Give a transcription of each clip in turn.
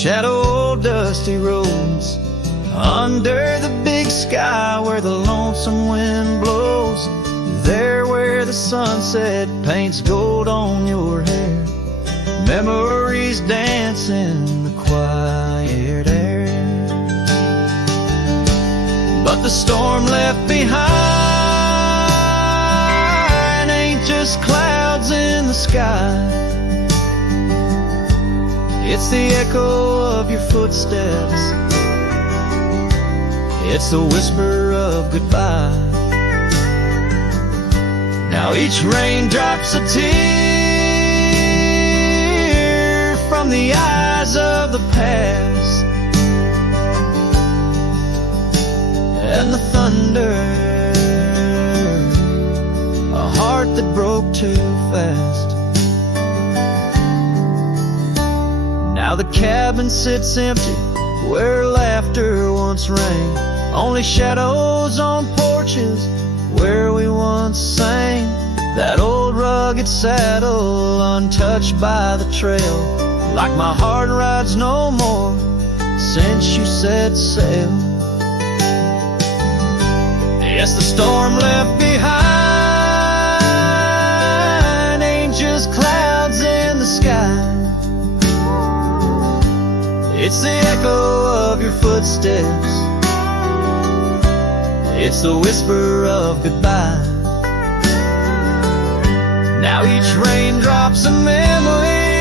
shadow dusty roads under the big sky where the lonesome wind blows. There where the sunset paints gold on your hair, memories dance in the quiet air. But the storm left behind ain't just clouds in the sky. It's the echo of your footsteps, it's the whisper of goodbye. Now each raindrop's a tear from the eyes of the past, and the thunder, a heart that broke too fast. Now the cabin sits empty where laughter once rang, only shadows on porches where we once sang. That old rugged saddle untouched by the trail, like my heart rides no more since you set sail. Yes, the storm left behind ain't just clouds in the sky. It's the echo of your footsteps, it's the whisper of goodbye. Now each raindrop's a memory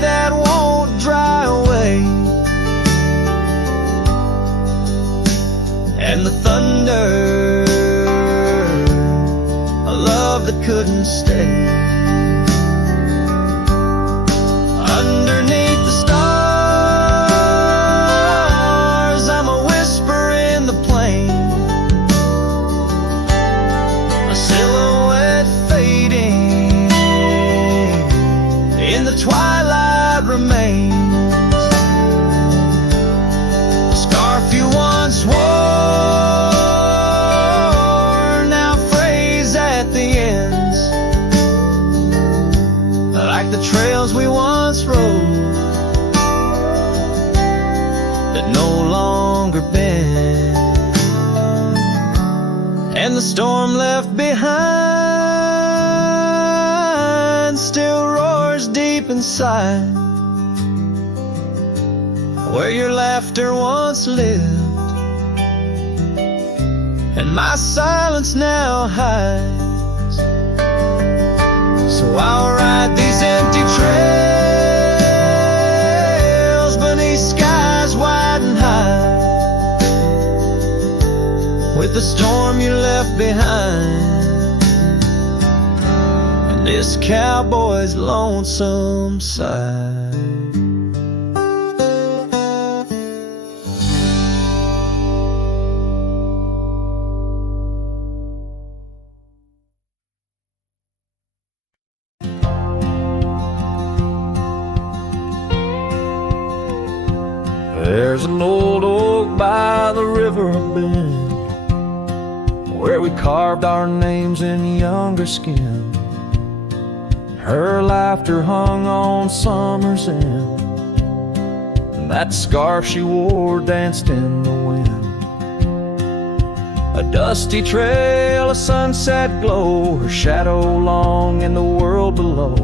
that won't dry away, and the thunder, a love that couldn't stay. Underneath the stars, I'm a whisper in the plain, a silhouette fading in the twilight remains. A scarf you once wore now frays at the ends, like the trails we once rode that no longer bend. And the storm left behind still roars deep inside, where your laughter once lived and my silence now hides. So I'll ride these empty trails beneath skies wide and high, with the storm you left behind and this cowboy's lonesome side. There's an old oak by the river bend where we carved our names in younger skin. Her laughter hung on summer's end, and that scarf she wore danced in the wind. A dusty trail, a sunset glow, her shadow long in the world below.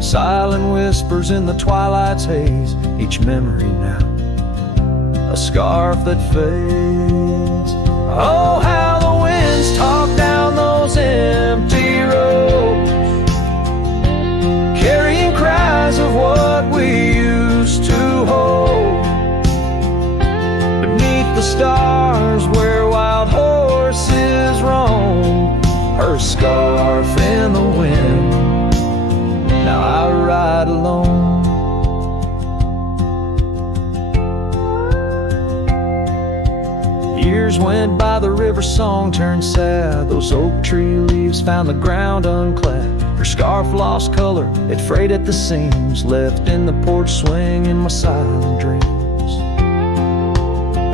Silent whispers in the twilight's haze, each memory now a scarf that fades. Oh, how the winds talk down those empty roads, carrying cries of what we used to hold. Beneath the stars where wild horses roam, her scarf in the wind, now I ride alone. Years went by, the river song turned sad. Those oak tree leaves found the ground unclad. Her scarf lost color, it frayed at the seams, left in the porch swing in my silent dreams.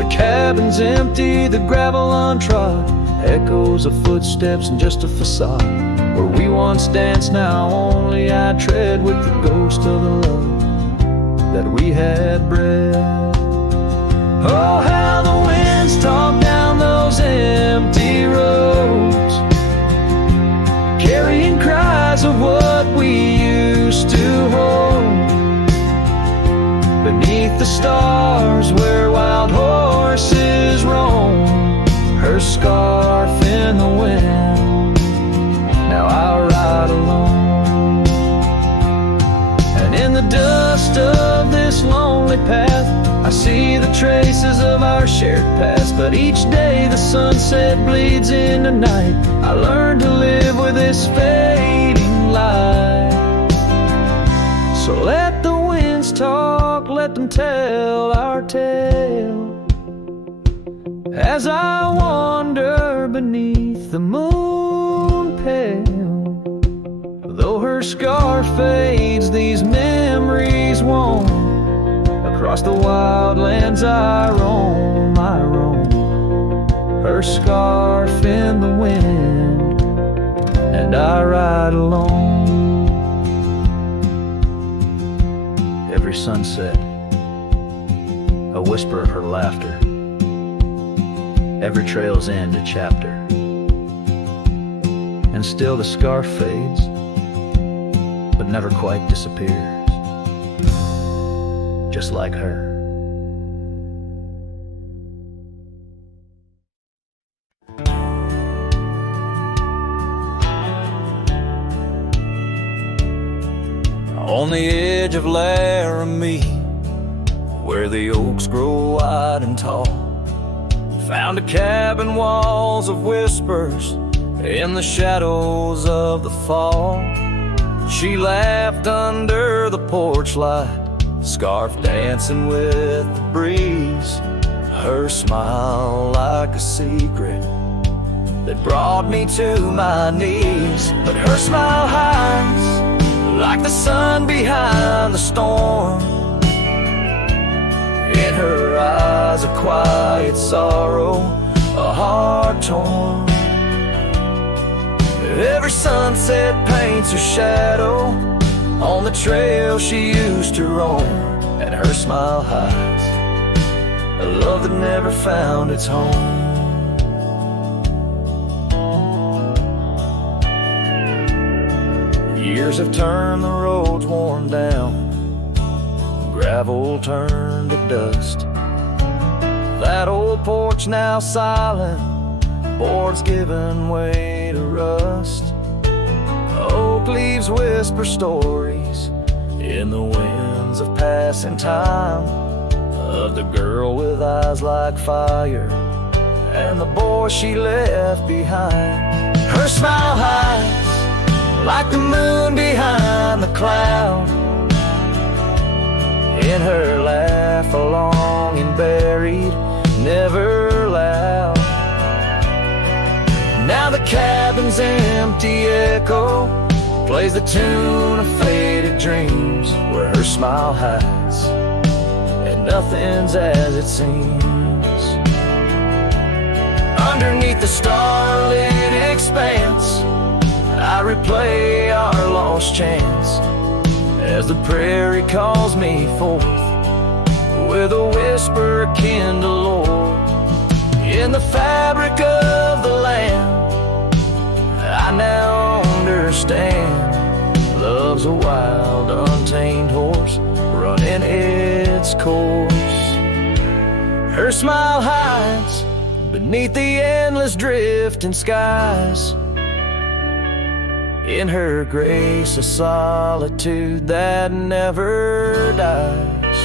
The cabin's empty, the gravel untrod, echoes of footsteps and just a facade. Where we once danced, now only I tread with the ghost of the love that we had bred. Oh, how the winds talk down those empty roads, carrying cries of what we used to hold. Beneath the stars where wild horses roam, her scarf in the wind, now I ride alone. And in the dust of this lonely path, I see the traces of our shared past. But each day the sunset bleeds into night, I learn to live with this fading light. So let the winds talk, let them tell our tale, as I wander beneath the moon pale. Though her scar fades, these memories won't. Across the wildlands I roam, her scarf in the wind, and I ride alone. Every sunset, a whisper of her laughter. Every trail's end a chapter, and still the scarf fades, but never quite disappears, just like her. On the edge of Laramie, where the oaks grow wide and tall, found a cabin, walls of whispers in the shadows of the fall. She laughed under the porch light, scarf dancing with the breeze, her smile like a secret that brought me to my knees. But her smile hides like the sun behind the storm. In her eyes a quiet sorrow, a heart torn. Every sunset paints her shadow on the trail she used to roam, and her smile hides a love that never found its home. Years have turned the roads worn down, gravel turned to dust. That old porch now silent, boards giving way to rust. Oak leaves whisper stories in the winds of passing time, of the girl with eyes like fire and the boy she left behind. Her smile hides like the moon behind the cloud. In her laugh a longing buried, never loud. Now the cabin's empty echo plays the tune of faded dreams, where her smile hides and nothing's as it seems. Underneath the starlit expanse, I replay our lost chance, as the prairie calls me forth with a whisper akin to lore. In the fabric of the land, I now understand love's a wild, untamed horse running its course. Her smile hides beneath the endless drifting skies. In her grace a solitude that never dies.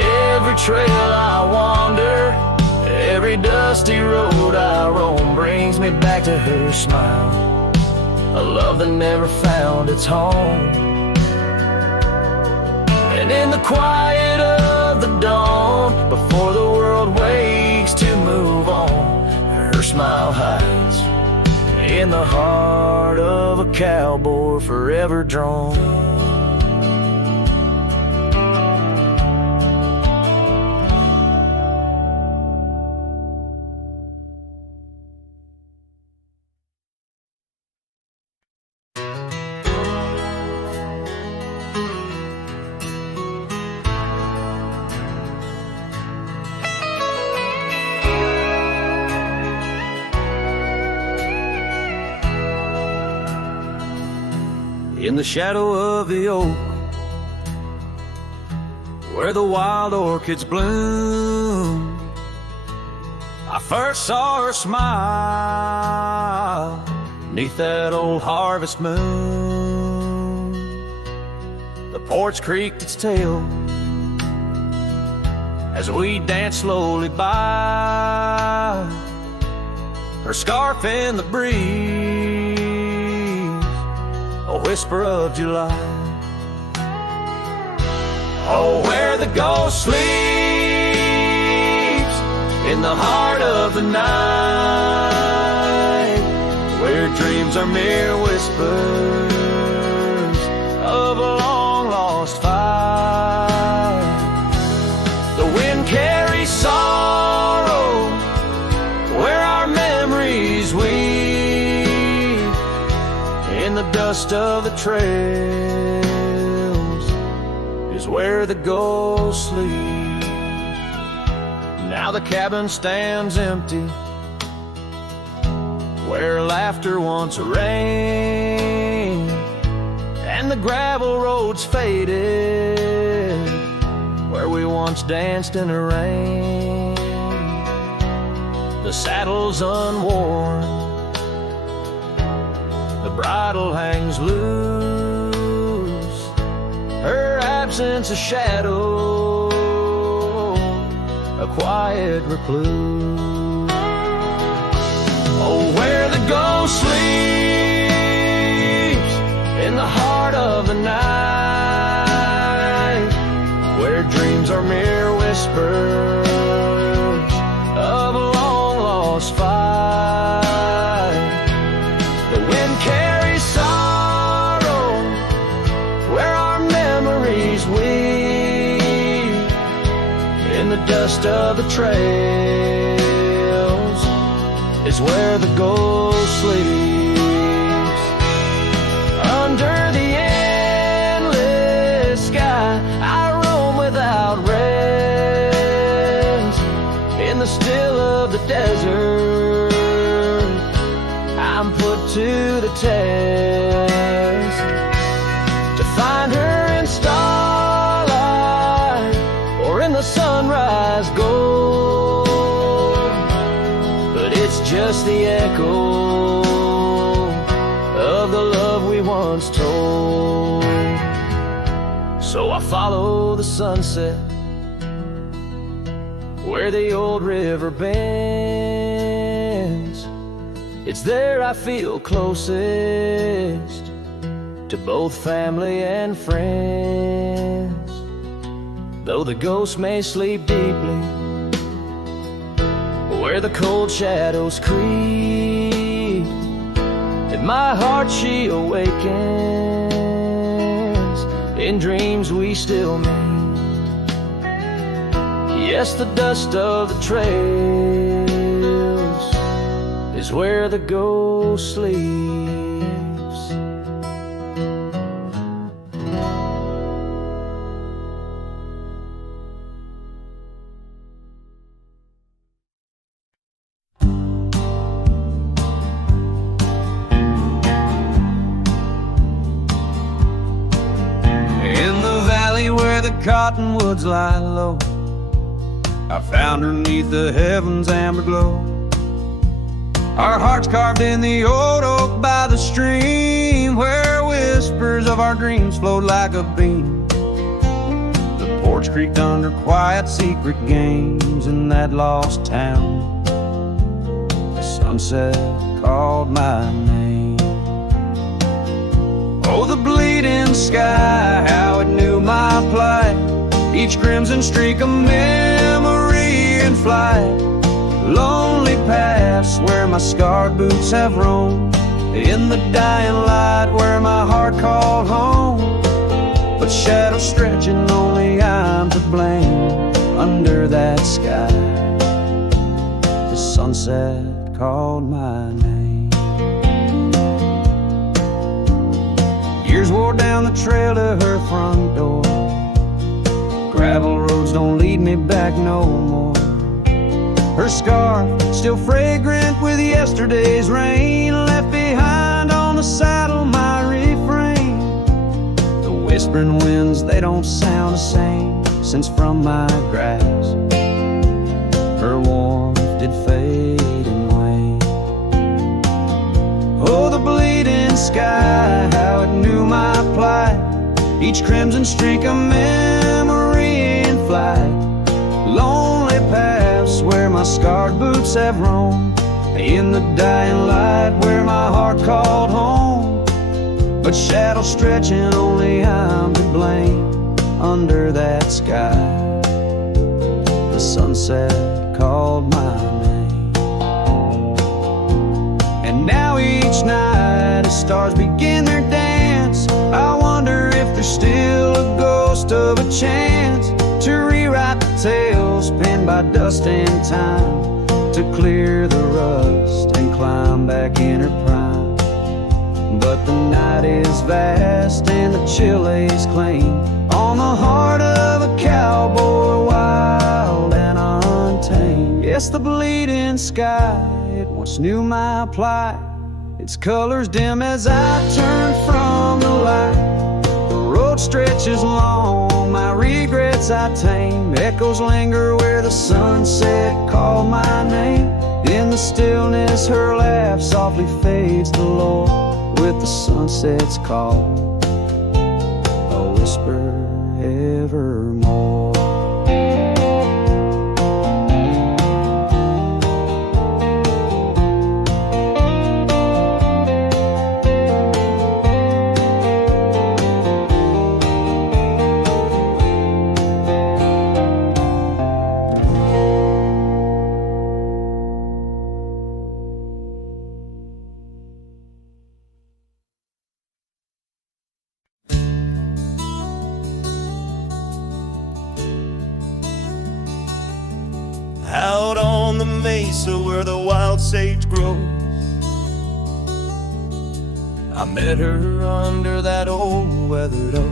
Every trail I wander, every dusty road I roam, brings me back to her smile, a love that never found its home. And in the quiet of the dawn, before the world wakes to move on, her smile hides in the heart of a cowboy forever drawn. in the shadow of the oak, where the wild orchids bloom. I first saw her smile 'neath that old harvest moon. The porch creaked its tail as we danced slowly by, her scarf in the breeze, a whisper of July. Oh, where the ghost sleeps in the heart of the night, where dreams are mere whispers of a long-lost fight. The wind carries sorrow where our memories weave, in the dust of the trails is where the ghost sleeps. Now the cabin stands empty, where laughter once reigned, and the gravel roads faded, where we once danced in the rain. The saddle's unworn, the bridle hangs loose, her absence a shadow, a quiet recluse. Oh, where the ghost sleeps in the heart of the night, where dreams are mere whispers of a long-lost fight. The wind carries sorrow where our memories weave, in the dust of the trails is where the ghost sleeps. Under the endless sky I roam without rest, in the still of the desert I'm put to the test, to find her in starlight or in the sunrise gold. But it's just the echo of the love we once told. So I follow the sunset where the old river bends. It's there I feel closest to both family and friends. Though the ghost may sleep deeply where the cold shadows creep, in my heart she awakens, in dreams we still meet. Yes, the dust of the trails is where the ghost sleeps. Cottonwoods lie low, I found her 'neath the heavens' amber glow. Our hearts carved in the old oak by the stream, where whispers of our dreams flowed like a beam. The porch creaked under quiet secret games in that lost town. The sunset called my name. Oh, the bleeding sky, how it knew my plight, each crimson streak a memory in flight. Lonely paths where my scarred boots have roamed, in the dying light where my heart called home. But shadows stretching, only I'm to blame. Under that sky, the sunset called my name. Years wore down the trail to her front door, gravel roads don't lead me back no more. Her scarf still fragrant with yesterday's rain, left behind on the saddle my refrain. whispering winds, they don't sound the same since from my grass her warmth did fade and wane. Oh, the bleeding sky, how it knew my plight, each crimson streak a memory in flight. Lonely paths where my scarred boots have roamed, in the dying light where my heart called home. But shadows stretching, only I'm to blame under that sky. The sunset called my name. And now each night as stars begin their dance, I wonder if there's still a ghost of a chance to rewrite the tales penned by dust and time, to clear the rust and climb back in her prime. But the night is vast and the chill lays clean on the heart of a cowboy, wild and untamed. Yes, the bleeding sky, it once knew my plight, its colors dim as I turn from the light. The road stretches long, my regrets I tame, echoes linger where the sunset called my name. In the stillness her laugh softly fades to low, with the sunset's call, a whisper evermore. Out on the mesa where the wild sage grows, I met her under that old weathered oak.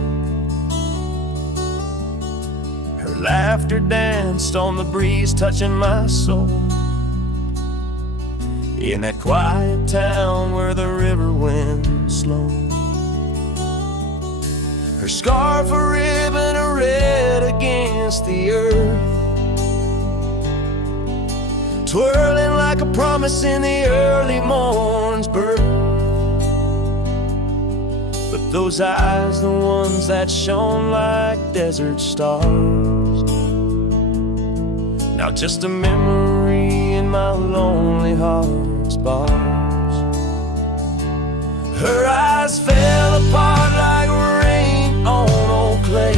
Her laughter danced on the breeze, touching my soul. In that quiet town where the river winds slow, her scarf a ribbon of red against the earth, twirling like a promise in the early morn's birth. But those eyes, the ones that shone like desert stars, now just a memory in my lonely heart's bars. Her eyes fell apart like rain on old clay,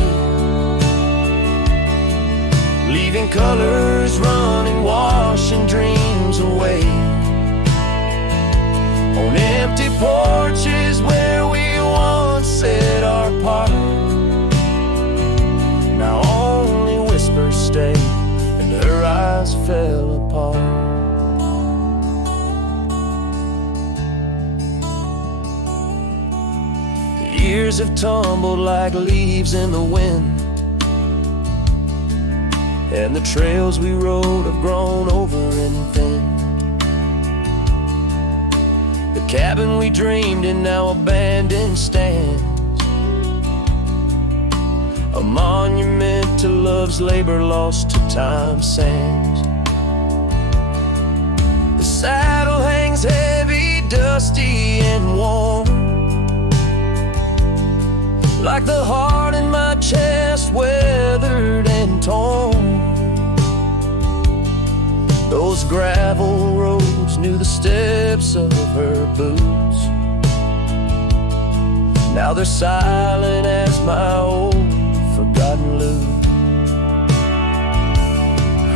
leaving colors running, washing dreams away. On empty porches where we once said our part, now only whispers stay, and her eyes fell apart. The years have tumbled like leaves in the wind, and the trails we rode have grown over and thin. The cabin we dreamed in now abandoned stands, a monument to love's labor lost to time's sands. The saddle hangs heavy, dusty and warm, like the heart in my chest, weathered and torn. Those gravel roads knew the steps of her boots, now they're silent as my old forgotten lute.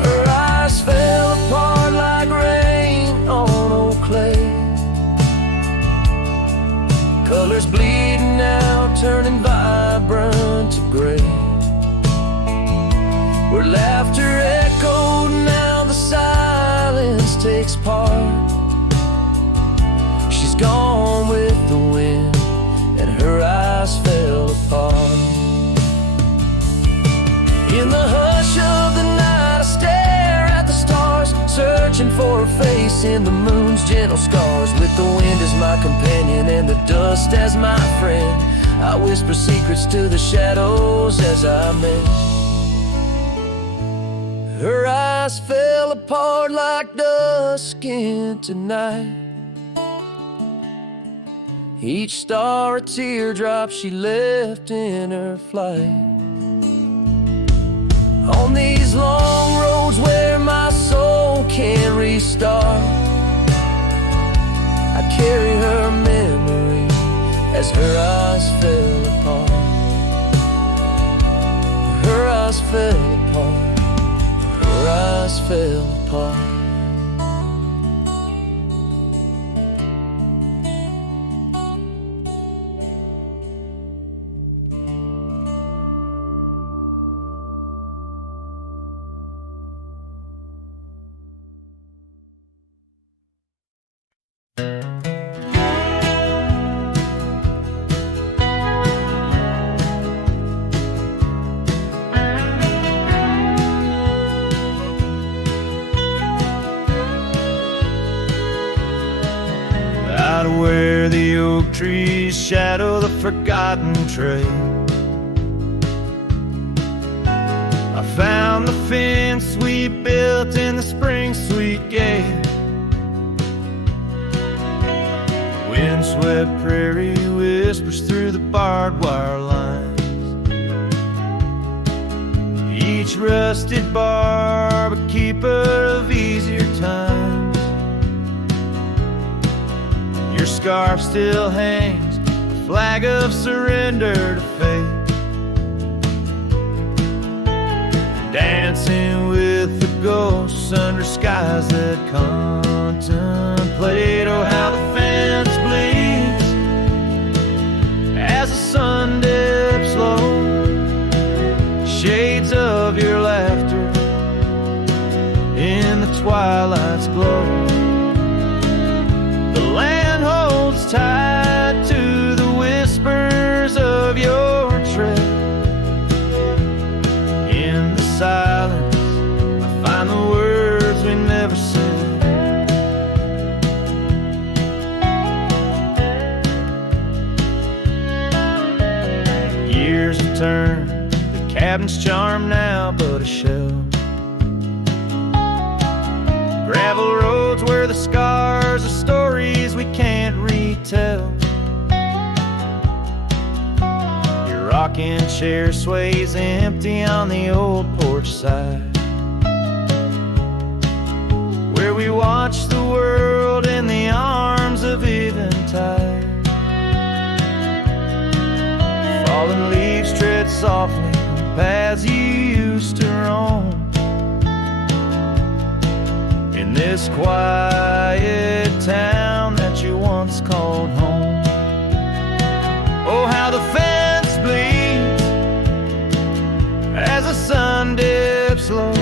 Her eyes fell apart like rain on old clay, colors bleeding out, turning vibrant to gray. Where laughter echoed, now the silence takes part. She's gone with the wind, and her eyes fell apart. In the hush of the night I stare at the stars, searching for her face in the moon's gentle scars. With the wind as my companion and the dust as my friend, I whisper secrets to the shadows as I met. Her eyes fell apart like dusk into night. Each star a teardrop she left in her flight. On these long roads where my soul can't restart, I carry her memory as her eyes fell apart. Her eyes fell apart. Her eyes fell apart. Out where the oak trees shadow the forgotten trail, I found the fence we built in the spring sweet gale. Windswept prairie whispers through the barbed wire lines. Each rusted barb a keeper of easier times. Your scarf still hangs, a flag of surrender to fate, dancing with the ghosts under skies that contemplate. Oh, how the fence bleeds as the sun dips low. Shades of your laughter in the twilight's glow. The land holds tight to the whispers of your tread. In the silence, I find the words we never said. Years have turned, the cabin's charm now but a shell. Gravel roads where the scars are stories we can't retell. Your rocking chair sways empty on the old porch side, where we watch the world in the arms of eventide. Fallen leaves tread softly on paths you used to roam. In this quiet town that you once called home. Oh, how the fence bleeds as the sun dips low.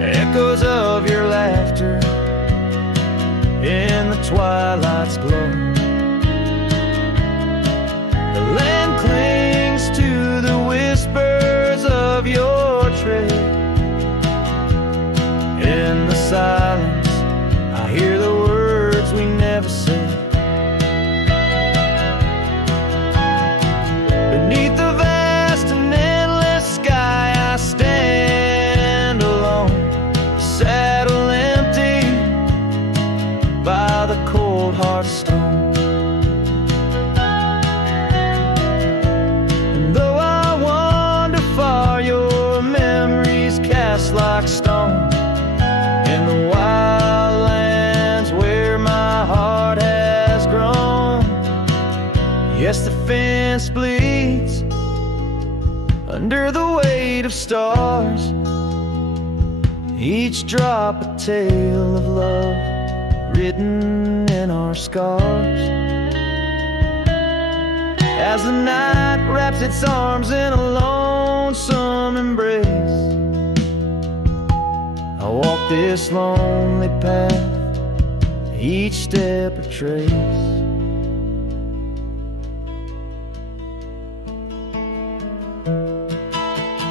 Echoes of your laughter in the twilight's glow. The land clings to the whispers of your tread. In the silence, I hear the words we never said. Beneath the vast and endless sky, I stand alone, saddle empty by the cold hard stone. And though I wander far, your memories cast like stone. In the wild lands where my heart has grown. Yes, the fence bleeds under the weight of stars, each drop a tale of love written in our scars. As the night wraps its arms in a lonesome embrace, I walk this lonely path, each step a trace.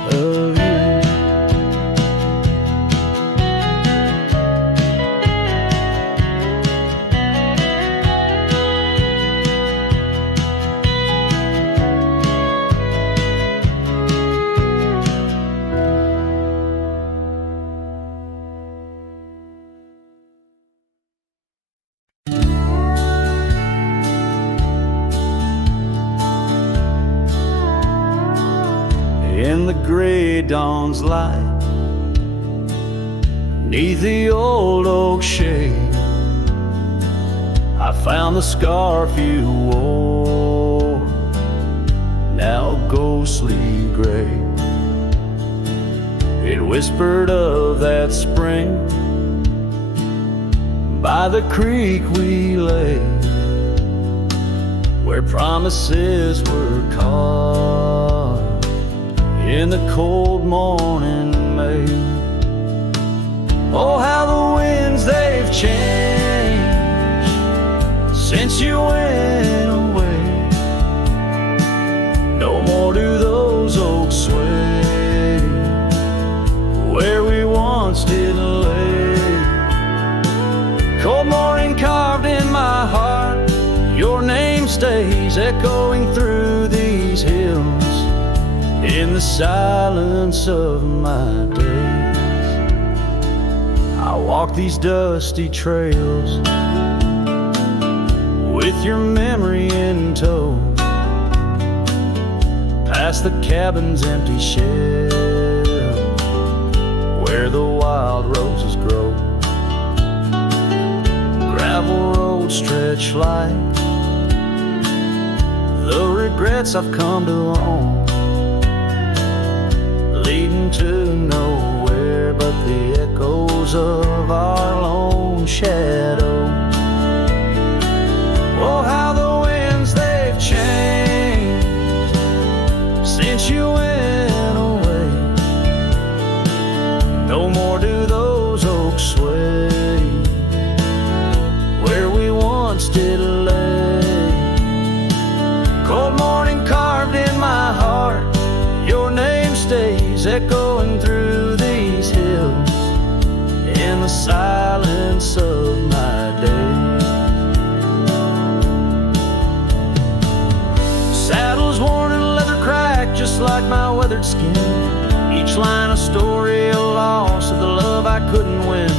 Of you. gray dawn's light, 'neath the old oak shade, I found the scarf you wore, now ghostly gray. It whispered of that spring by the creek we lay, where promises were caught in the cold morning May. Oh, how the winds they've changed since you went away. No more do those oaks sway where we once did lay. Cold morning carved in my heart, your name stays echoing through these hills in the silence of my days. I walk these dusty trails with your memory in tow, past the cabin's empty shell where the wild roses grow. Gravel roads stretch like the regrets I've come to own, leading to nowhere but the echoes of our lone shadow. Oh, how the winds they've changed since you went away. No more do those oaks sway where we once did lay. Cold morning carved in my heart, your name stays echoing through these hills in the silence of my days. Saddles worn and leather cracked just like my weathered skin, each line a story, a loss of the love I couldn't win.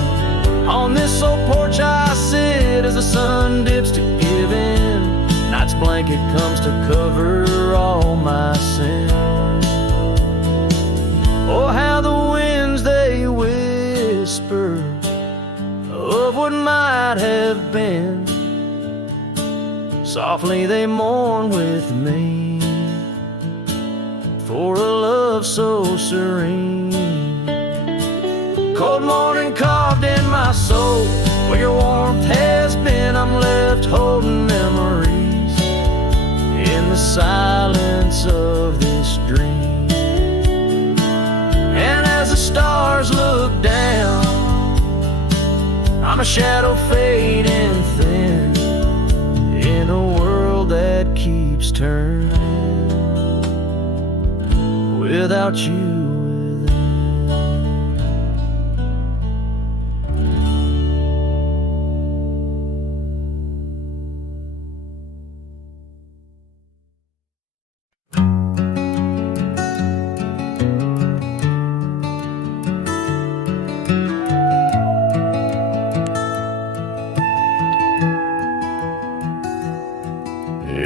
On this old porch I sit as the sun dips to give in, night's blanket comes to cover all my sins. Oh, how the winds they whisper of what might have been, softly they mourn with me for a love so serene. Cold morning carved in my soul, where your warmth has been, I'm left holding memories in the silence of this dream. And as the stars look down, I'm a shadow fading thin in a world that keeps turning without you.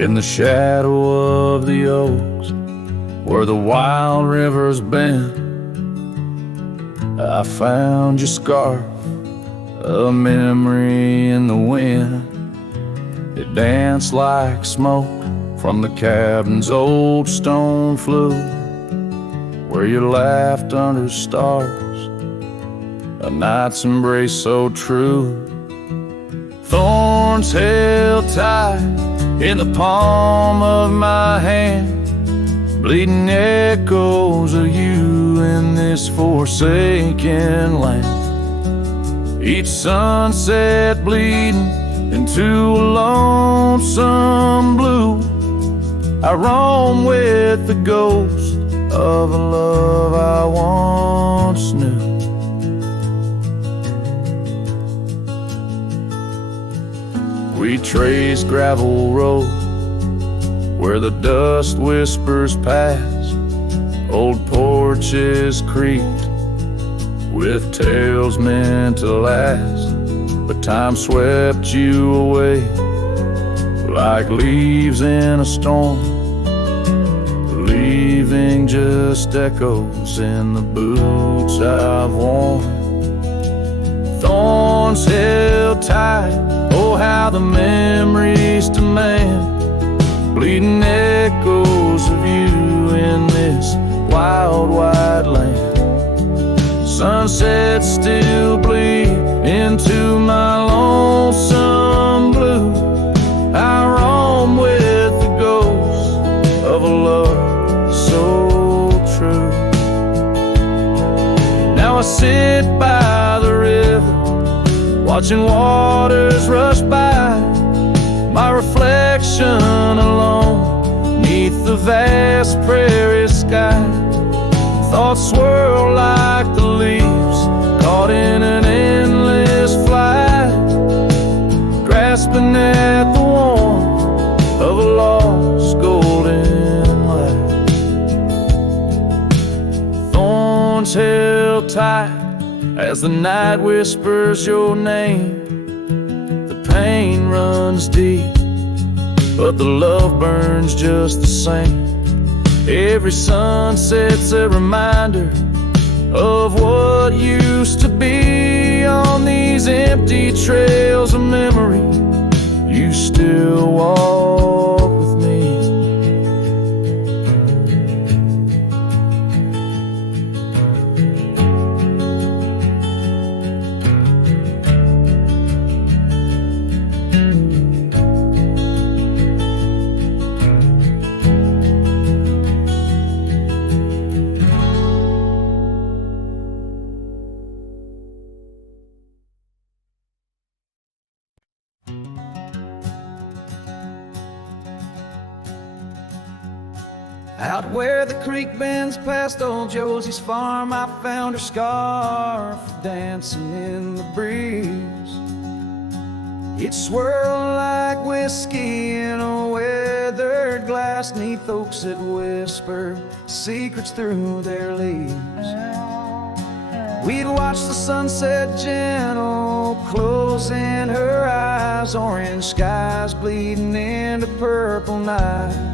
In the shadow of the oaks, where the wild rivers bend, I found your scarf, a memory in the wind. It danced like smoke from the cabin's old stone flue, where you laughed under stars, a night's embrace so true. Thorns held tight in the palm of my hand, bleeding echoes of you in this forsaken land. Each sunset bleeding into a lonesome blue, I roam with the ghost of a love I once knew. We traced gravel roads where the dust whispers past, old porches creaked with tales meant to last. But time swept you away like leaves in a storm, leaving leaving just echoes in the boots I've worn. Thorns held tight, oh how the memories demand bleeding echoes of you in this wild, wide land. Sunsets still bleed into my lonesome blue. I roam with the ghost of a love so true. Now I sit by the river, watching waters rush by, my reflection alone neath the vast prairie sky. Thoughts swirl like the leaves caught in an endless flight, grasping at the warmth of a lost golden light. Thorns held tight as the night whispers your name. The pain runs deep, but the love burns just the same. Every sunset's a reminder of what used to be. On these empty trails of memory, you still walk with me. Out where the creek bends past old Josie's farm, I found her scarf dancing in the breeze. It swirled like whiskey in a weathered glass, neath oaks that whisper secrets through their leaves. We'd watch the sunset gentle, closing her eyes, orange skies bleeding into purple night.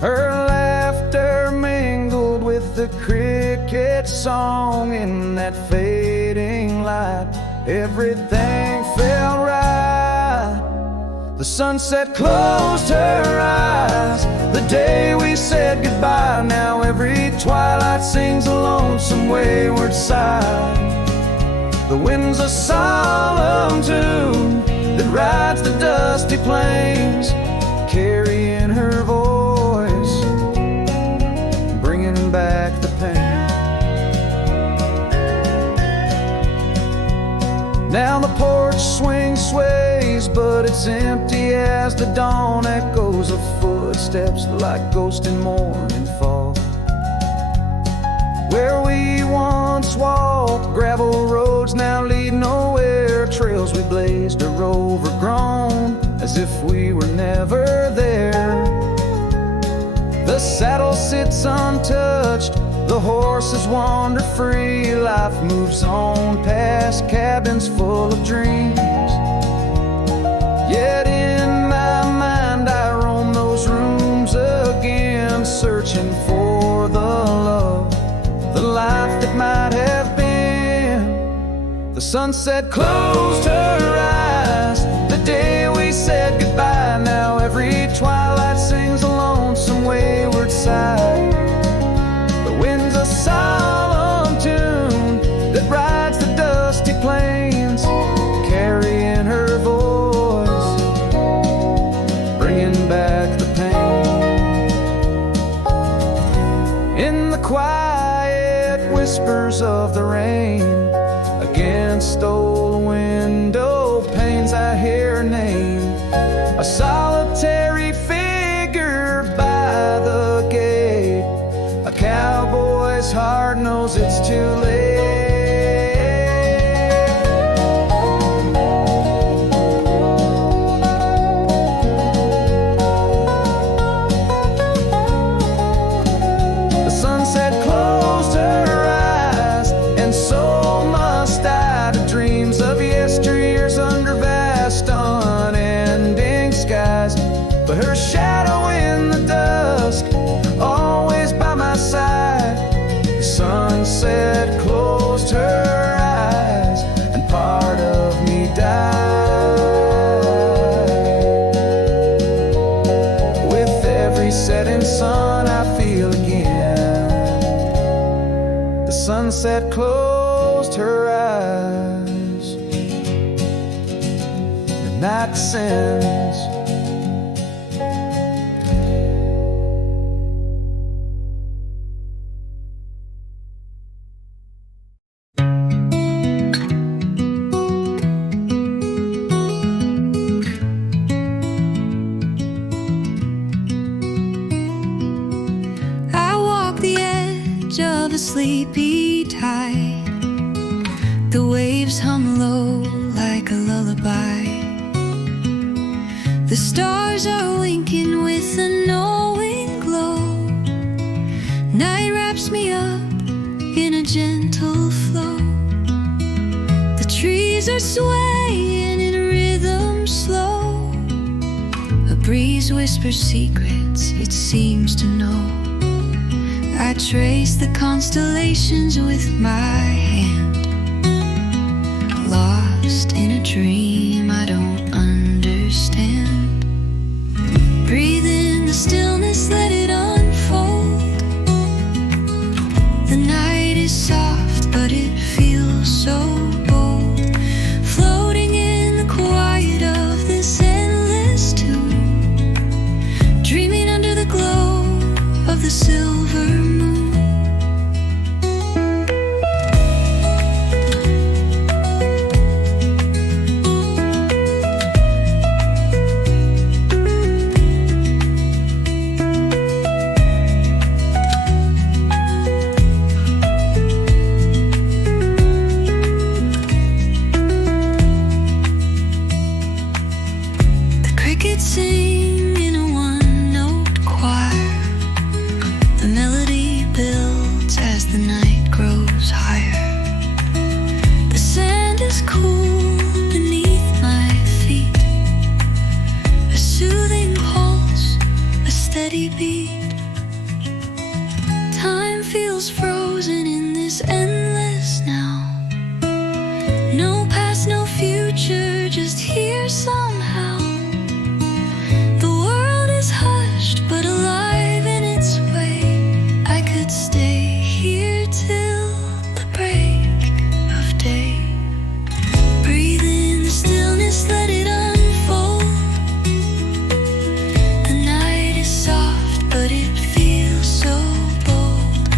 Her laughter mingled with the cricket song in that fading light. Everything felt right. The sunset closed her eyes the day we said goodbye. Now every twilight sings a lonesome wayward sigh. The wind's a solemn tune that rides the dusty plains, carrying her voice, back the pain. Now the porch swing sways, but it's empty as the dawn echoes of footsteps like ghosting morning fall. Where we once walked, gravel roads now lead nowhere. Trails we blazed are overgrown, as if we were never there. The saddle sits untouched, the horses wander free. Life moves on past cabins full of dreams. Yet in my mind I roam those rooms again, searching for the love, the life that might have been. The sunset closed her eyes the day we said goodbye. Now every twilight sings a lonesome wayward sigh. The wind's a solemn tune that rides the dusty plains, carrying her voice, bringing back the pain. In the quiet whispers of the rain, against old window panes I hear her name, a solitary figure by the gate. A cowboy's heart knows it's too late. The sunset closed her eyes, and so must I, to dreams of yesteryears under vast unending skies. But her shadow in the dusk sunset closed her eyes, and part of me died. With every setting sun I feel again. The sunset closed her eyes. The night descends. Of a sleepy tide, the waves hum low like a lullaby. The stars are winking with a knowing glow. Night wraps me up in a gentle flow. The trees are swaying in rhythm slow. A breeze whispers secrets it seems to know. I trace the constellations with my hand, lost in a dream I don't understand. Breathe in the stillness, let it unfold. The night is soft, but it feels so bold. Floating in the quiet of this endless tune, dreaming under the glow of the silver moon. The crickets sing in a one-note choir. The melody builds as the night grows higher. The sand is cool beneath my feet. A soothing pulse, a steady beat. Time feels frozen in this endless now. No past, no future, just here somehow. The world is hushed but alive in its way. I could stay here till the break of day. Breathe in the stillness, let it unfold. The night is soft but it feels so bold.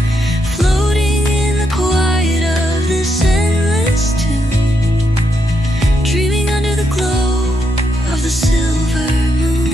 Floating in the quiet of this endless tune, dreaming under the glow of the silver moon.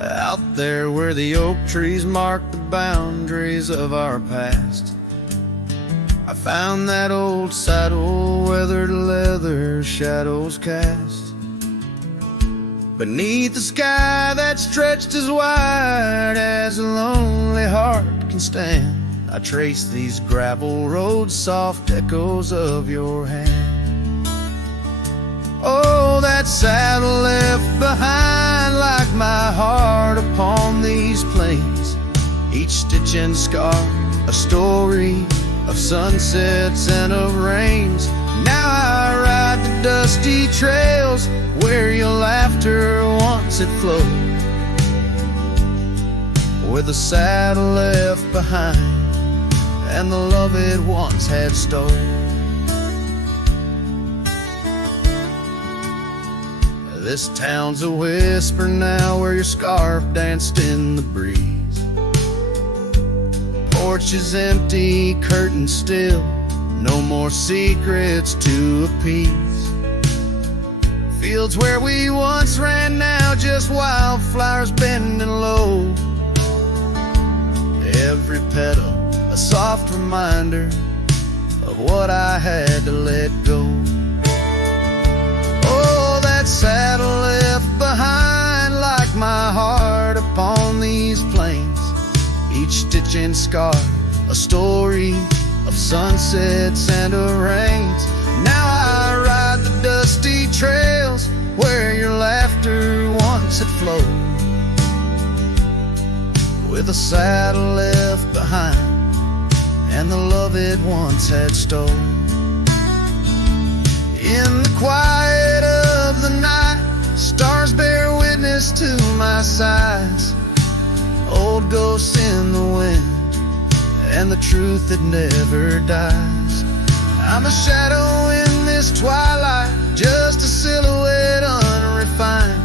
Out there where the oak trees mark the boundaries of our past, I found that old saddle, weathered leather, shadows cast. Beneath the sky that stretched as wide as a lonely heart can stand, I trace these gravel roads, soft echoes of your hand. Oh, that saddle left behind like my heart upon these plains. Each stitch and scar, a story of sunsets and of rains. Now I ride the dusty trails where your laughter once had flowed, with a saddle left behind and the love it once had stole. This town's a whisper now where your scarf danced in the breeze. Porch is empty, curtains still, no more secrets to appease. Fields where we once ran now just wildflowers bending low. Every petal a soft reminder of what I had to let go. Oh, that saddle left behind like my heart upon these plains. Each stitch and scar, a story of sunsets and of rains. Now I ride the dusty trails where your laughter once had flowed, with a saddle left behind and the love it once had stole. In the quiet of the night, stars bear witness to my sighs. Old ghosts in the wind and the truth that never dies. I'm a shadow in this twilight, just a silhouette unrefined,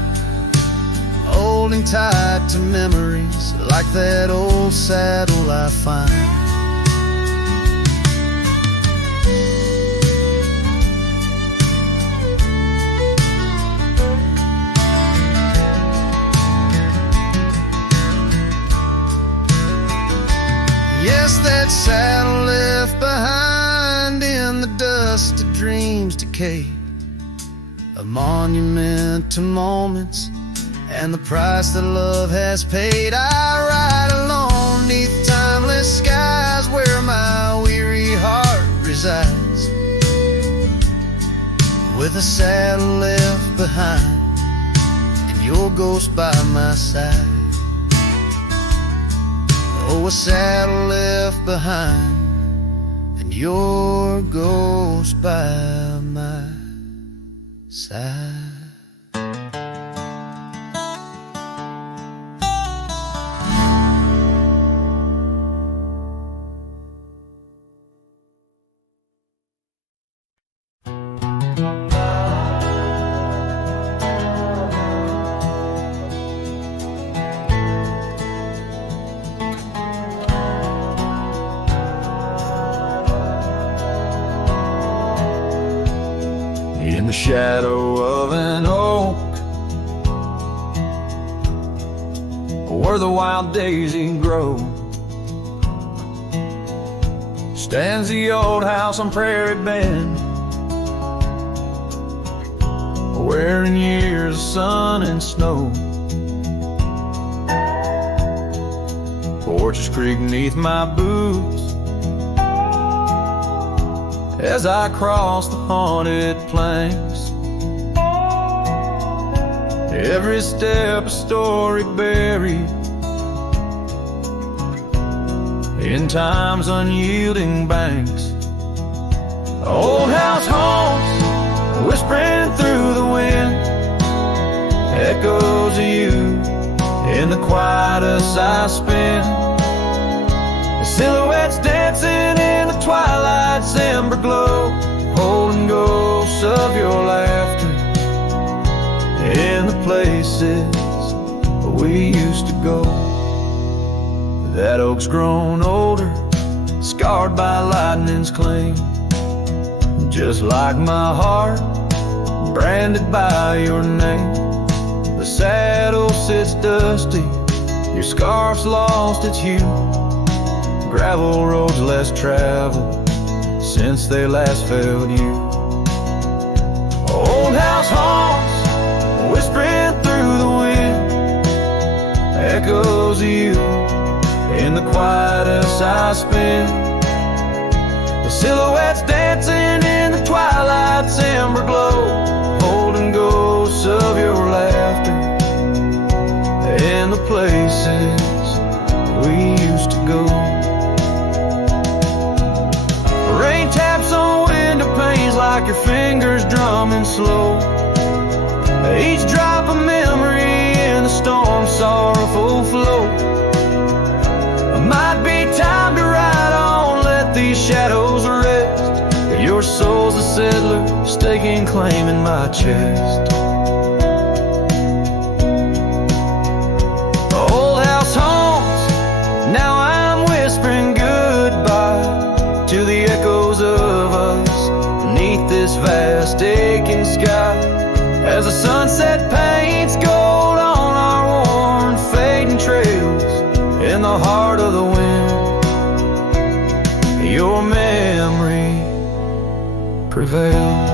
holding tight to memories like that old saddle I find. Yes, that saddle left behind in the dust of dreams decayed, a monument to moments and the price that love has paid. I ride alone neath timeless skies where my weary heart resides, with a saddle left behind and your ghost by my side. Oh, a saddle left behind and your ghost by my side. In the shadow of an oak, where the wild daisy grows, stands the old house on Prairie Bend, where in years of sun and snow, porches creak neath my boots as I cross the haunted plains. Every step a story buried in time's unyielding banks. Old house haunts, whispering through the wind, echoes of you in the quietest I spend. The silhouettes dancing in the twilight's ember glow, holding ghosts of your laughter in the places we used to go. That oak's grown older, scarred by lightning's cling, just like my heart, branded by your name. The saddle sits dusty, your scarf's lost its hue, gravel roads less traveled since they last failed you. Old house haunts, whispering through the wind, echoes of you in the quietest I spend. The silhouettes dancing in the twilight's ember glow, holding ghosts of your laughter in the places we used to go. Rain taps on window panes like your fingers drumming slow, each drop a memory in the storm's sorrowful flow. Might be time to ride on, let Your soul's a settler, staking claim in my chest. Old house haunts, now I'm whispering goodbye to the echoes of us beneath this vast aching sky. As the sunset paints gold on our worn, fading trails in the heart of the wind, your memory prevails.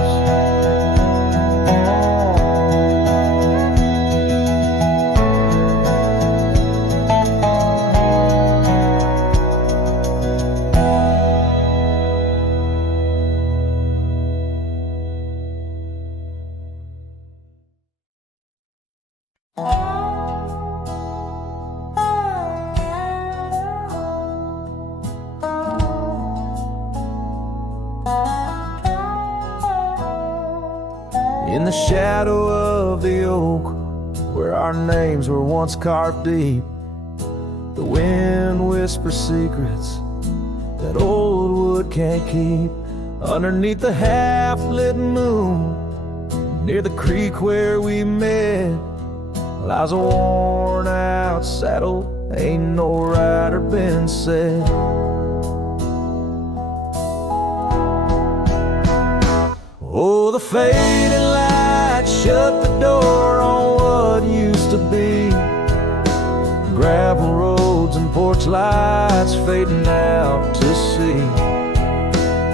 In the shadow of the oak, where our names were once carved deep, the wind whispers secrets that old wood can't keep. Underneath the half-lit moon, near the creek where we met, lies a worn-out saddle, ain't no rider been said. Oh, the fading light shut the door on what used to be. Gravel roads and porch lights fading out to sea.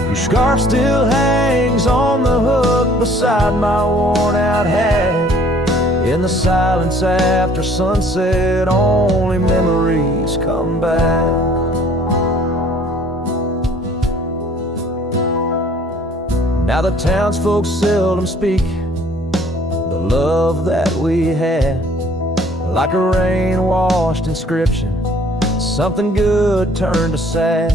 Your scarf still hangs on the hook beside my worn-out hat. In the silence after sunset, only memories come back. Now the townsfolk seldom speak the love that we had, like a rain-washed inscription, something good turned to sad.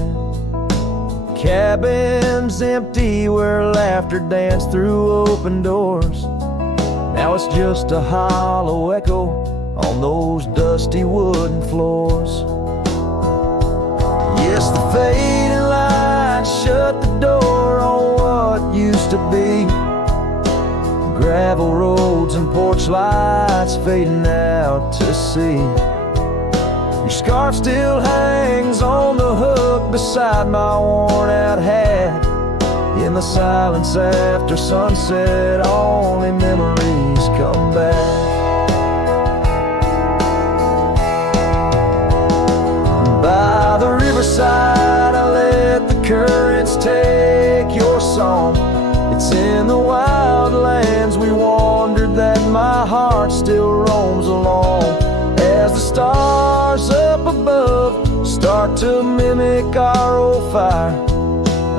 Cabins empty where laughter danced through open doors. Now it's just a hollow echo on those dusty wooden floors. Yes, the fading light shut the door on what used to be. Gravel roads and porch lights fading out to sea. Your scarf still hangs on the hook beside my worn-out hat. In the silence after sunset, only memories come back. By the riverside, I let the currents take your song. It's in the wild lands we wandered that my heart still roams along. As the stars up above start to mimic our old fire,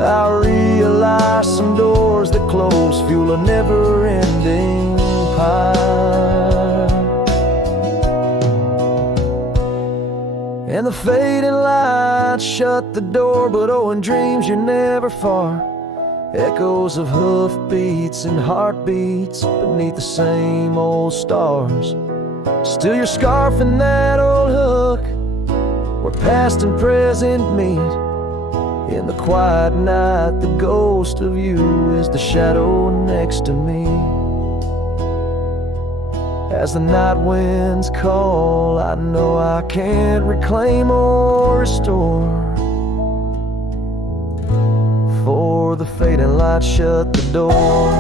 I realize some doors that close fuel a never-ending pyre. And the fading lights shut the door, but oh, in dreams you're never far. Echoes of hoofbeats and heartbeats beneath the same old stars. Still your scarf and that old hook, where past and present meet. In the quiet night, the ghost of you is the shadow next to me. As the night winds call, I know I can't reclaim or restore. For the fading light shut the door.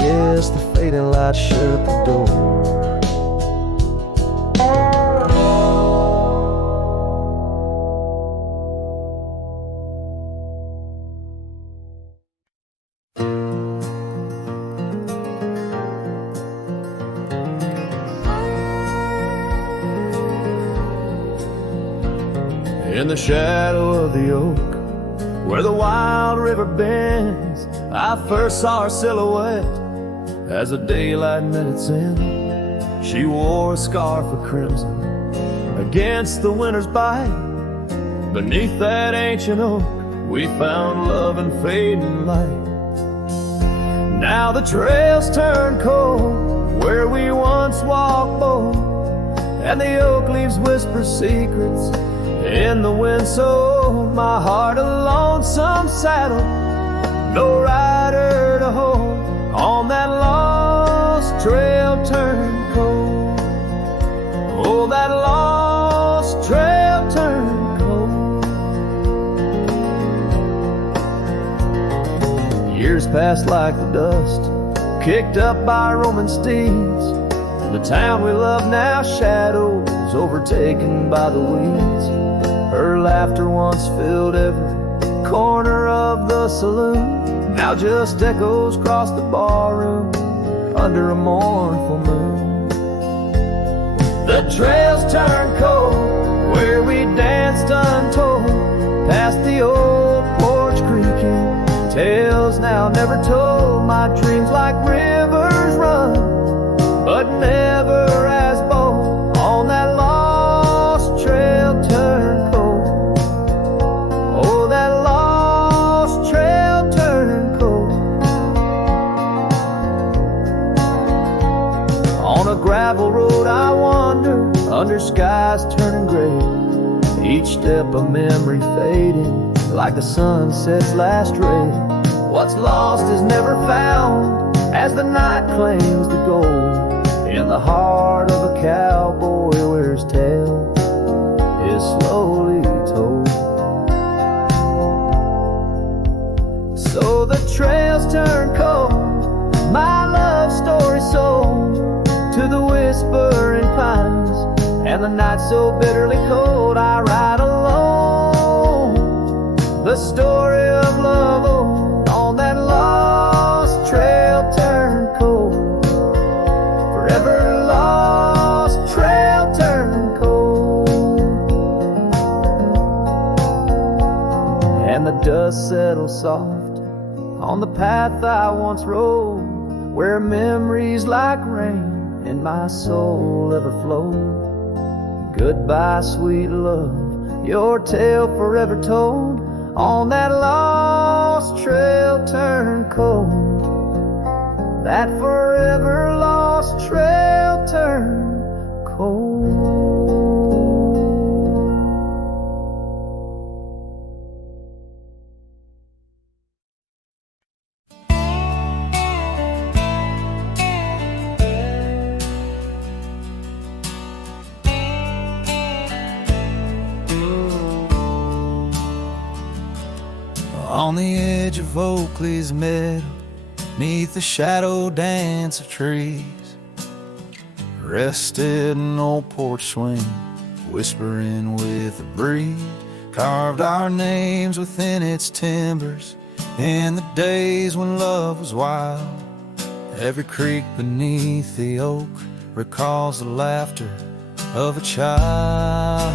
Yes, the fading light shut the door. In the shadow of the oak, where the wild river bends, I first saw her silhouette as the daylight met its end. She wore a scarf of crimson against the winter's bite. Beneath that ancient oak, we found love and fading light. Now the trails turn cold where we once walked bold, and the oak leaves whisper secrets in the wind so road, my heart a lonesome saddle, no rider to hold. On that lost trail turned cold. Oh, that lost trail turned cold. Years passed like the dust, kicked up by Roman steeds. The town we love now shadows, overtaken by the weeds. Her laughter once filled every corner of the saloon, now just echoes across the barroom under a mournful moon. The trails turn cold where we danced untold, past the old porch creaking, tales now never told. My dreams like rivers run, but never as bold. On that lost trail turned cold. Oh, that lost trail turned cold. On a gravel road I wander, under skies turning gray, each step a memory fading like the sunset's last ray. What's lost is never found as the night claims the gold. In the heart of a cowboy where his tale is slowly told. So the trails turn cold, my love story sold to the whispering pines, and the night so bitterly cold. I ride alone, the story of love old. On that lost trail turned cold, forever lost trail turned cold. And the dust settles soft on the path I once rode, where memories like rain in my soul ever flowed. Goodbye, sweet love, your tale forever told. On that lost trail turned cold, that forever lost trail turned cold. On the edge of Oakley's meadow, neath the shadow dance of trees, rested an old porch swing, whispering with the breeze. Carved our names within its timbers in the days when love was wild. Every creek beneath the oak recalls the laughter of a child.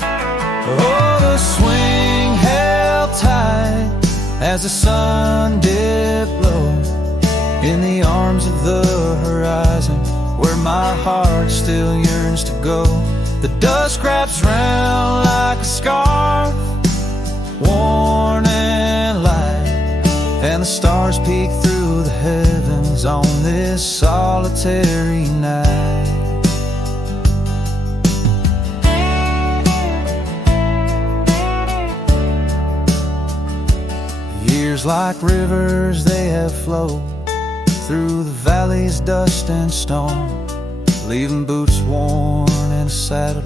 Oh, the swing held tight as the sun dipped low in the arms of the horizon, where my heart still yearns to go. The dust wraps round like a scarf, worn and light, and the stars peek through the heavens on this solitary night. Years like rivers they have flowed through the valley's dust and stone, leaving boots worn and a saddle,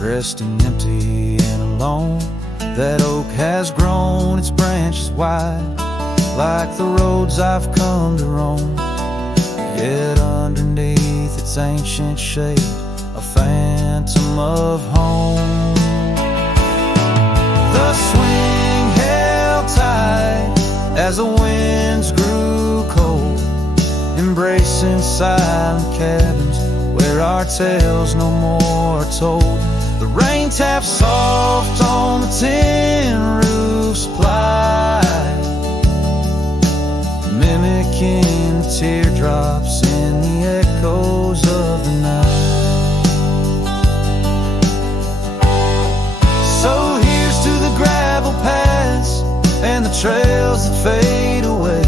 resting empty and alone. That oak has grown its branches wide, like the roads I've come to roam, yet underneath its ancient shade, a phantom of home. The swing held tight as the winds grew cold, embracing silent cabins where our tales no more are told. The rain taps soft on the tin roof's ply, mimicking the teardrops in the echoes of the night. So here's to the gravel paths and the trails that fade away,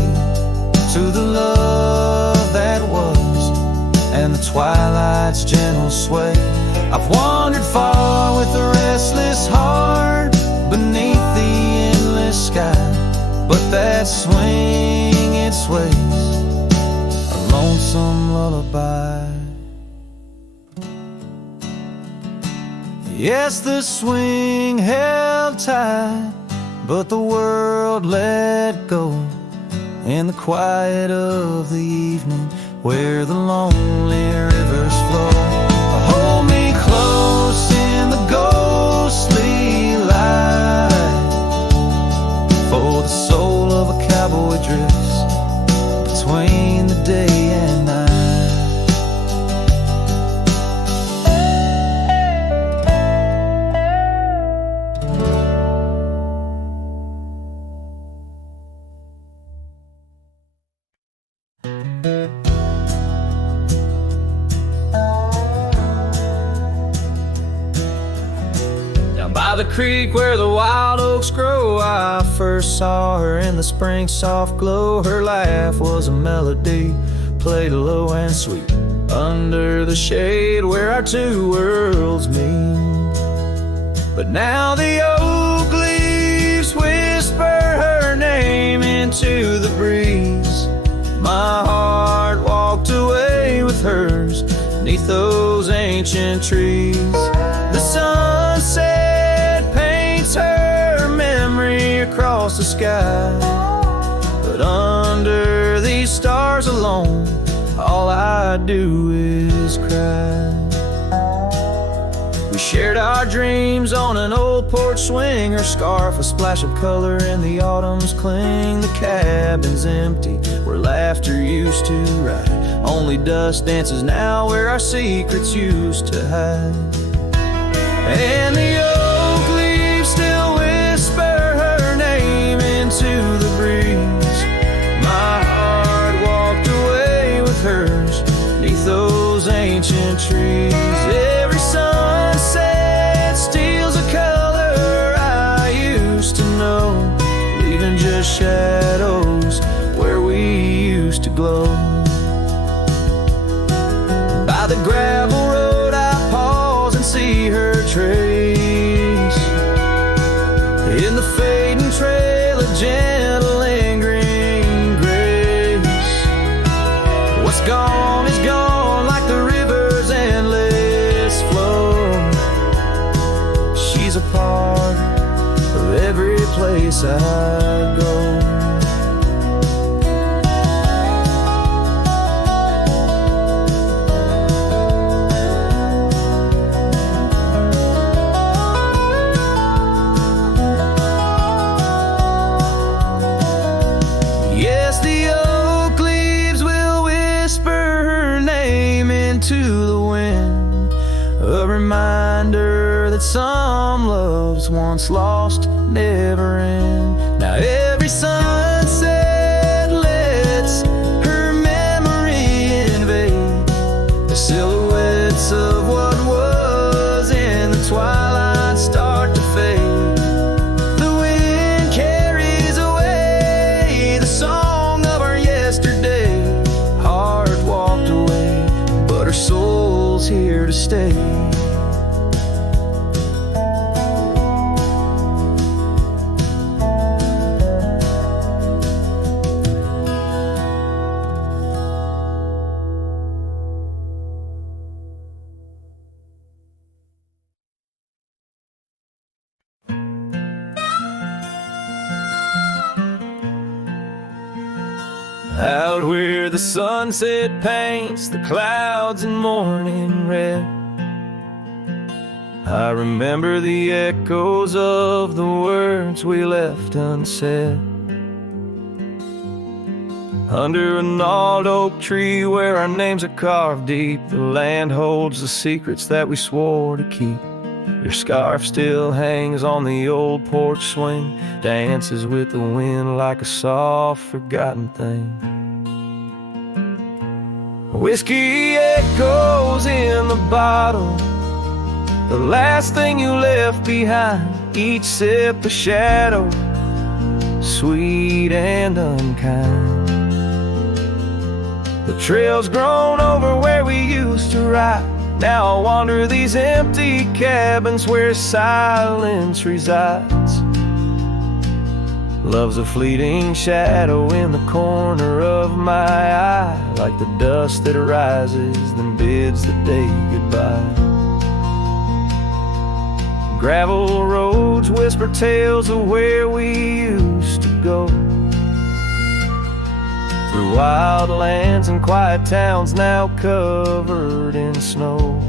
to the love that was and the twilight's gentle sway. I've wandered far with a restless heart beneath but that swing, it sways, a lonesome lullaby. Yes, the swing held tight, but the world let go in the quiet of the evening where the lonely rivers flow. Hold me close in the ghostly light, for the soul of a cowboy drifts between the day and night. By the creek where the wild oaks grow, I first saw her in the spring soft glow. Her laugh was a melody, played low and sweet, under the shade where our two worlds meet. But now the oak leaves whisper her name into the breeze. My heart walked away with hers beneath those ancient trees. The sunset her memory across the sky, but under these stars alone, all I do is cry. We shared our dreams on an old porch swing, her scarf a splash of color in the autumn's cling. The cabin's empty where laughter used to ride, only dust dances now where our secrets used to hide. And the oak leaves still whisper her name into the breeze. My heart walked away with hers beneath those ancient trees. Every sunset steals a color I used to know, leaving just shadows where we used to glow. By the gravel road I pause and see her trace, in the fading trail of gentle lingering grace. What's gone is gone like the river's endless flow. She's a part of every place I go. To the wind, a reminder that some loves once lost never end. Now every sunset lets her memory invade the silhouettes of what was in the twilight start to fade. The wind carries away the song of our yesterday. Heart walked away, but her soul's here to stay. Out where the sunset paints the clouds in morning red, I remember the echoes of the words we left unsaid. Under a gnarled oak tree where our names are carved deep, the land holds the secrets that we swore to keep. Your scarf still hangs on the old porch swing, dances with the wind like a soft forgotten thing. Whiskey echoes in the bottle, the last thing you left behind. Each sip a shadow, sweet and unkind. The trail's grown over where we used to ride. Now I wander these empty cabins where silence resides. Love's a fleeting shadow in the corner of my eye, like the dust that rises, then bids the day goodbye. Gravel roads whisper tales of where we used to go, through wild lands and quiet towns now covered in snow.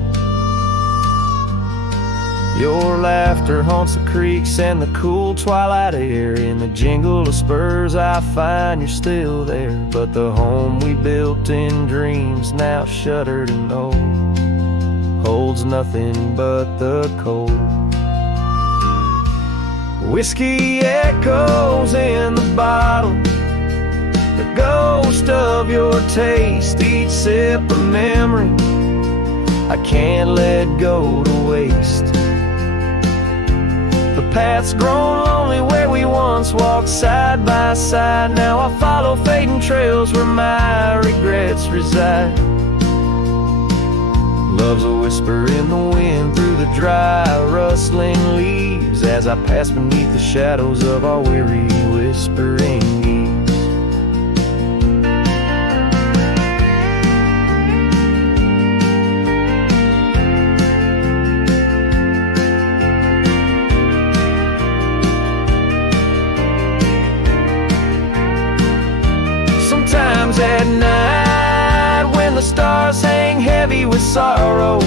Your laughter haunts the creeks and the cool twilight air. In the jingle of spurs I find you're still there, but the home we built in dreams, now shuttered and old, holds nothing but the cold. Whiskey echoes in the bottle, the ghost of your taste, each sip a memory I can't let go to waste. The path's grown lonely where we once walked side by side. Now I follow fading trails where my regrets reside. Love's a whisper in the wind through the dry, rustling leaves, as I pass beneath the shadows of our weary whispering eaves. Sometimes at night, when the stars hang heavy with sorrow,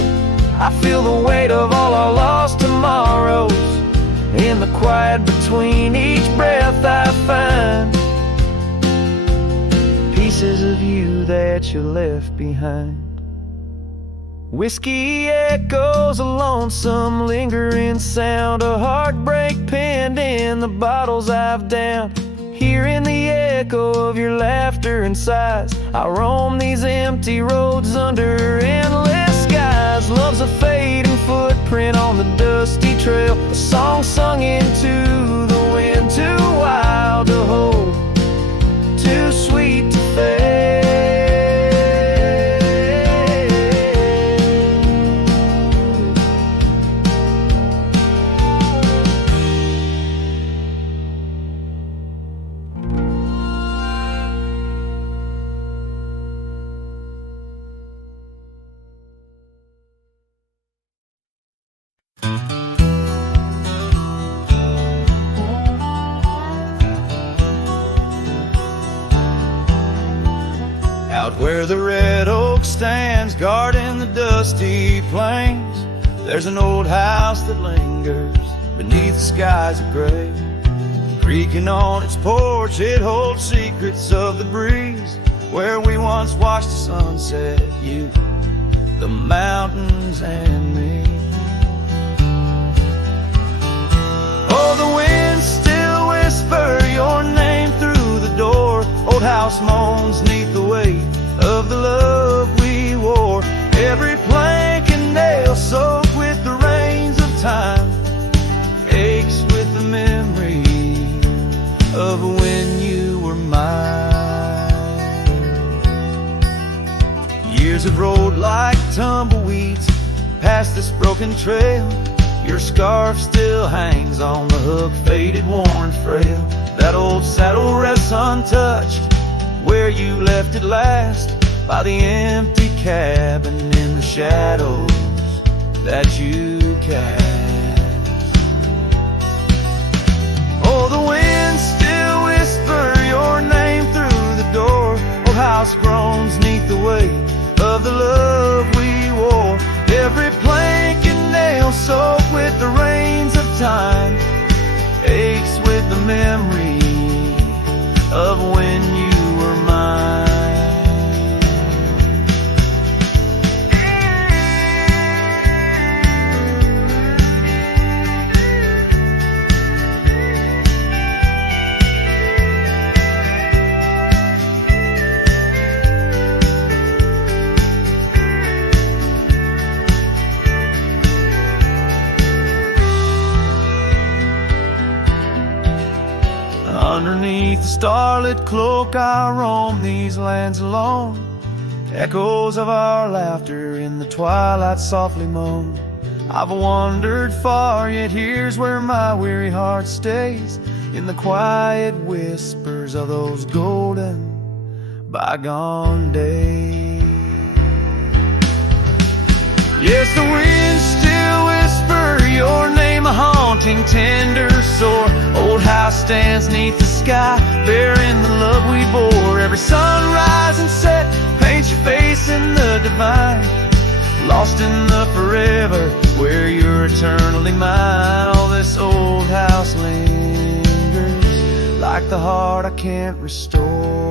I feel the weight of all our lost tomorrows. In the quiet between each breath I find pieces of you that you left behind. Whiskey echoes, a lonesome lingering sound, a heartbreak penned in the bottles I've downed. Hearing the echo of your laughter and sighs, I roam these empty roads under endless skies. Love's a fading footprint on the dusty trail, a song sung into the wind, too wild to hold, too sweet to fail. Out where the red oak stands guarding the dusty plains, there's an old house that lingers beneath the skies of gray. Creaking on its porch, it holds secrets of the breeze, where we once watched the sunset, you, the mountains and me. Oh, the winds still whisper your name through the door. Old house moans neath the weight of the love we wore. Every plank and nail soaked with the rains of time aches with the memory of when you were mine. Years have rolled like tumbleweeds past this broken trail. Your scarf still hangs on the hook, faded, worn, frail. That old saddle rests untouched where you left it last, by the empty cabin in the shadows that you cast. Oh, the winds still whisper your name through the door. Old house groans neath the weight of the love we wore. Every plank and nail soaked with the rains of time aches with the memory of when you were mine. Underneath the starlit cloak I roam these lands alone. Echoes of our laughter in the twilight softly moan. I've wandered far, yet here's where my weary heart stays. in the quiet whispers of those golden bygone days. Yes, the winds still whisper your name, a haunting, tender, sore. Old house stands neath the sky, bearing the love we bore. Every sunrise and set paints your face in the divine, lost in the forever where you're eternally mine. All this old house lingers like the heart I can't restore.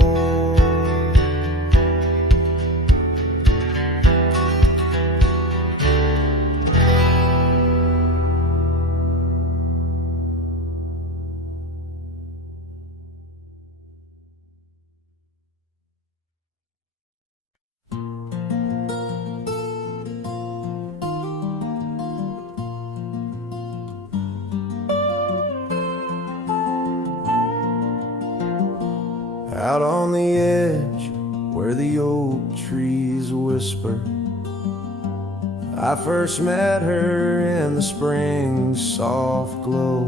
Out on the edge where the oak trees whisper, I first met her in the spring's soft glow.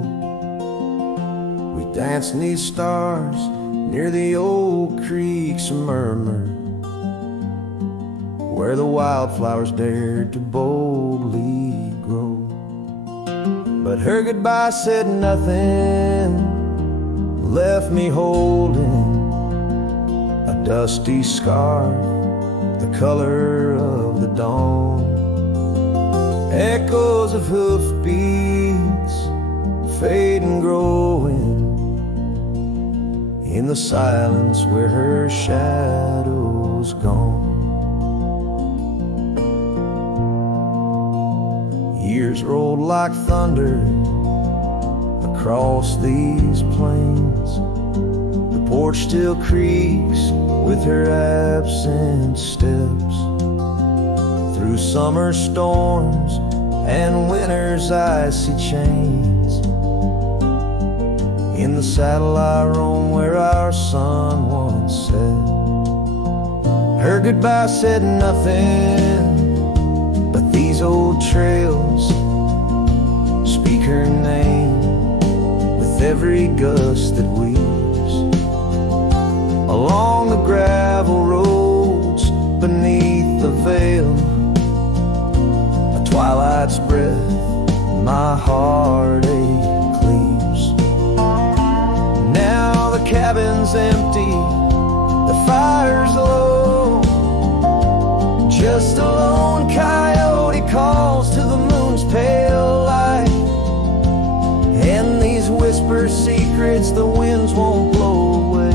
We danced 'neath stars near the old creek's murmur, where the wildflowers dared to boldly grow. But her goodbye said nothing, left me holding a dusty scarf, the color of the dawn. Echoes of hoofbeats fade and growing in the silence where her shadow's gone. Years rolled like thunder across these plains. The porch still creaks with her absent steps, through summer storms and winter's icy chains. In the saddle I roam where our sun once set. Her goodbye said nothing, but these old trails speak her name with every gust that weaves along the gravel roads beneath the veil. A twilight's breath my heartache cleaves. Now the cabin's empty, the fire's low, just a lone coyote calls to the moon's pale light. And these whisper secrets the winds won't blow away,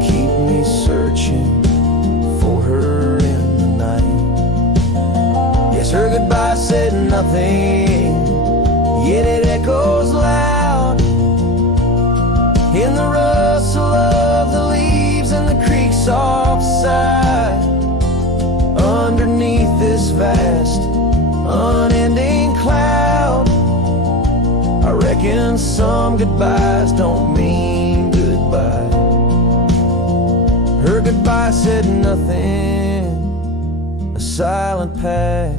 keep me searching for her in the night. Yes, her goodbye said nothing, yet it echoes loud in the rustle of the leaves and the creek's soft side. Underneath this vast, unending cloud, I reckon some goodbyes don't mean goodbye. Her goodbye said nothing, a silent pact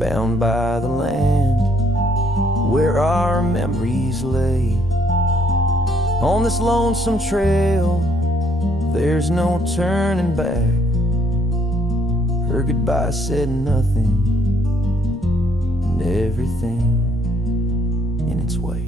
bound by the land where our memories lay. On this lonesome trail, there's no turning back. Her goodbye said nothing, and everything in its way.